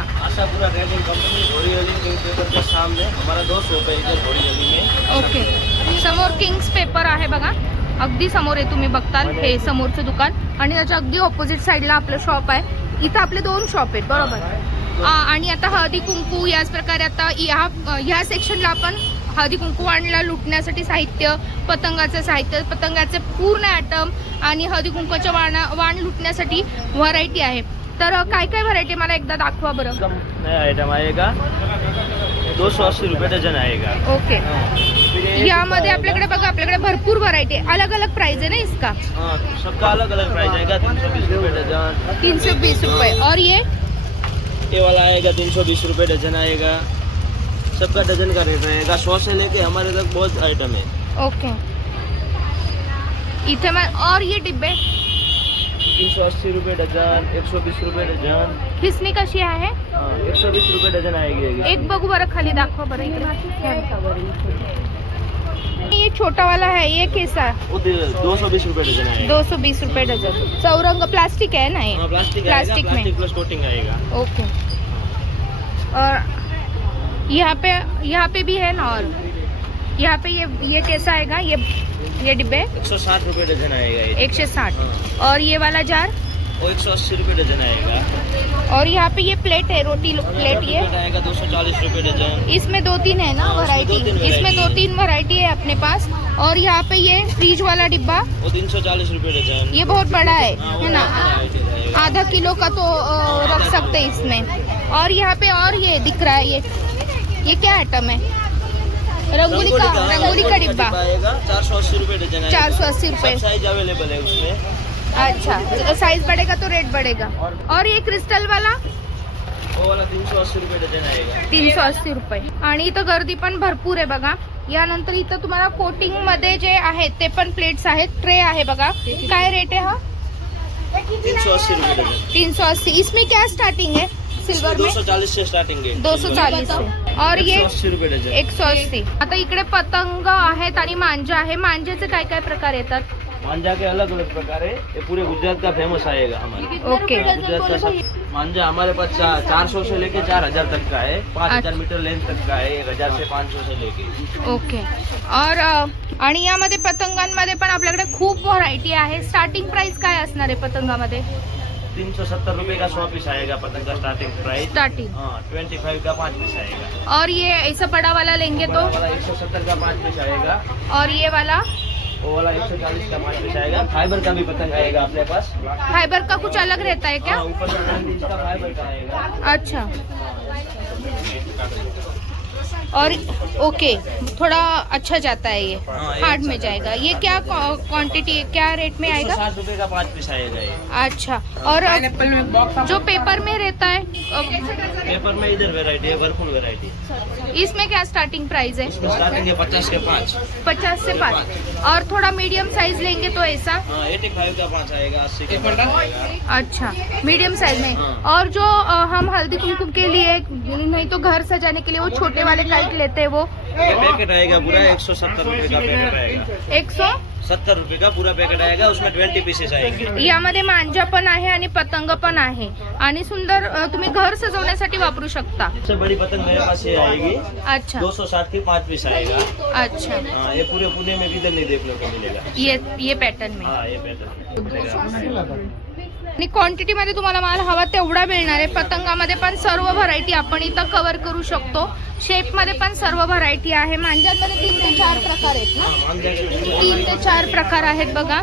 Ashapura trading company घोड़ी गली king paper के सामने। हमारा दो शॉप है इधर घोड़ी गली में। ओके समोर किंग्स पेपर आहे बघा. अगदी समोर आहे तुम्ही बघताल. हे समोरचं दुकान. आणि त्याच्या अगदी ऑपोजिट साईडला आपलं शॉप आहे. इथं आपले दोन शॉप आहेत बरोबर? आणि आता हळदी कुंकू याच प्रकारे आता या ह्या सेक्शनला आपण हळदी कुंकू वाणला लुटण्यासाठी साहित्य पतंगाचं साहित्य. पतंगाचे पूर्ण ॲटम आणि हळदी कुंकूच्या वाणा वाण लुटण्यासाठी व्हरायटी आहे. तर काय काय व्हरायटी मला एकदा दाखवा बरं. नया आइटम आएगा दो सौ अस्सी रुपये डजन आएगा ओके. यामध्ये आपल्याकडे बघा आपल्याकडे भरपूर व्हरायटी आहे. अलग अलग प्राइस है ना इसका? हाँ सबका अलग अलग प्राइस आएगा तीन सौ बीस रुपये डजन तीन सौ बीस रुपये और ये? ये वाला आएगा तीन सौ बीस रुपये डजन आएगा सबका डजन का रेट रहेगा? सौ से लेके हमारे तक बहुत आइटम है। ओके. इथे मैं और ये डिब्बे? तीन सौ अस्सी रुपये डजन एक सौ बीस रुपये डजन। खिसणी कशी आहे? हाँ एक सौ बीस रुपये डजन आएगी। एक बघू बरं खाली दाखवा बरं इकडे. ये छोटा वाला है ये कैसा. दो सौ बीस रूपए डजन आएगा दो सौ बीस रूपए डजन. चौरंग प्लास्टिक है ना ये? हाँ प्लास्टिक प्लास्टिक में। प्लास्टिक प्लस कोटिंग आएगा। ओके. और यहाँ पे यहाँ पे भी है ना और? यहाँ पे ये ये कैसा आएगा ये ये डिब्बे? एक सौ साठ रुपये डजन आएगा एक सौ साठ। हाँ। और ये वाला जार? वो एक सौ अस्सी रुपये डजन आएगा। और यहाँ पे ये प्लेट है रोटी लो- प्लेट ये? आएगा दो सौ चालीस रुपये डजन। इसमें दो तीन है ना हाँ, वैरायटी तीन इसमें दो तीन वैरायटी है अपने पास। और यहाँ पे ये फ्रीज वाला डिब्बा? वो तीन सौ चालीस रुपये डजन। ये बहुत बड़ा है हाँ, है ना। आधा किलो का तो रख सकते हैं इसमें। और यहाँ पे और ये दिख रहा है ये। ये क्या आइटम है? रंगोली का? रंगोली का? डिब्बा? चार सौ अस्सी आएगा 480 रुपये। सब साइज अवेलेबल है उसमें. अच्छा. साइज बढ़ेगा तो रेट बढ़ेगा. और ये क्रिस्टल वाला? वो वाला तीन सौ अस्सी रुपये अस्सी आणि इथं गर्दी पण भरपूर आहे बघा. यानंतर इथं तुम्हाला कोटिंगमध्ये जे आहेत ते पण प्लेट्स आहेत. ट्रे आहे बघा. काय रेट आहे हा? तीन सौ अस्सी सौ अस्सी. इसमें क्या स्टार्टिंग है सिल्वर दो में सौ चालीस से स्टार्टिंग है दो सौ चालीस और एक ये एक सौ अस्सी. आता इकडे पतंग आहेत आणि मांजा आहे. मांजाचे काय काय प्रकार येतात? मांझा के अलग अलग प्रकार है ये पूरे गुजरात का फेमस आएगा हमारे ओके गुजरात का सब मांझा हमारे पास चा, चार सौ से लेके चार हजार तक का है पाँच हजार। मीटर लेंथ तक का है एक हजार से पाँच सौ से लेके. ओके और आणि यामध्ये पतंगांमध्ये पण आपल्याकडे खूप व्हरायटी आहे. स्टार्टिंग प्राइस काय असणार आहे पतंगामध्ये? तीन सौ सत्तर रूपए का सौ पीस आएगा पतंग का स्टार्टिंग प्राइस स्टार्टिंग हाँ ट्वेंटी फाइव का पाँच पीस आएगा। और ये ऐसा बड़ा वाला लेंगे तो? एक सौ सत्तर का पाँच पीस आएगा। और ये वाला? वो वाला एक सौ चालीस का पाँच पीस आएगा। फाइबर का भी पतंग आएगा अपने पास। फाइबर का कुछ अलग रहता है क्या? हाँ, ऊपर का फाइबर का आएगा। अच्छा। और ओके थोड़ा अच्छा जाता है ये हाँ, हार्ड अच्छा में जाएगा। ये क्या क्वांटिटी क्या रेट में आएगा? साठ का पाँच पीस आएगा अच्छा और जो पेपर में रहता है पेपर में इधर वेराइटी है भरपूर इसमें क्या स्टार्टिंग प्राइस है? स्टार्टिंग है पचास के पाँच। पचास से पाँच। और थोड़ा मीडियम साइज़ लेंगे तो ऐसा? हाँ एटी फाइव का पाँच आएगा अस्सी का पाँच आएगा। अच्छा मीडियम साइज़ में। हाँ। और जो हम हल्दी कुमकुम के लिए नहीं तो घर सजाने के लिए वो छोटे वाले काइट लेते हैं वो। पैकेट आएगा पूरा एक सौ सत्तर रुपये का पैकेट आएगा। एक सौ? सत्तर रुपये का पूरा पैकेट आएगा उसमें ट्वेंटी पीसेस आएँगे। यामध्ये मांजा पण आहे आणि पतंग पण आहे. आणि सुंदर तुम्ही घर सजवण्यासाठी वापरू शकता. सबसे बड़ी पतंग मेरे पास ये आएगी। अच्छा। दो सौ साठ की पाँच पीस आएगा। अच्छा। हाँ ये पूरे पुणे में किधर नहीं देखने को मिलेगा। ये ये पॅटर्न में। हाँ ये पैटर्न आणि क्वांटिटीमध्ये तुम्हाला माल हवा तेवढा मिळणार आहे. पतंगामध्ये पण सर्व व्हरायटी आपण इथं कव्हर करू शकतो. शेपमध्ये पण सर्व व्हरायटी आहे. मांजांमध्ये तीन ते चार प्रकार आहेत ना? तीन ते चार प्रकार आहेत बघा.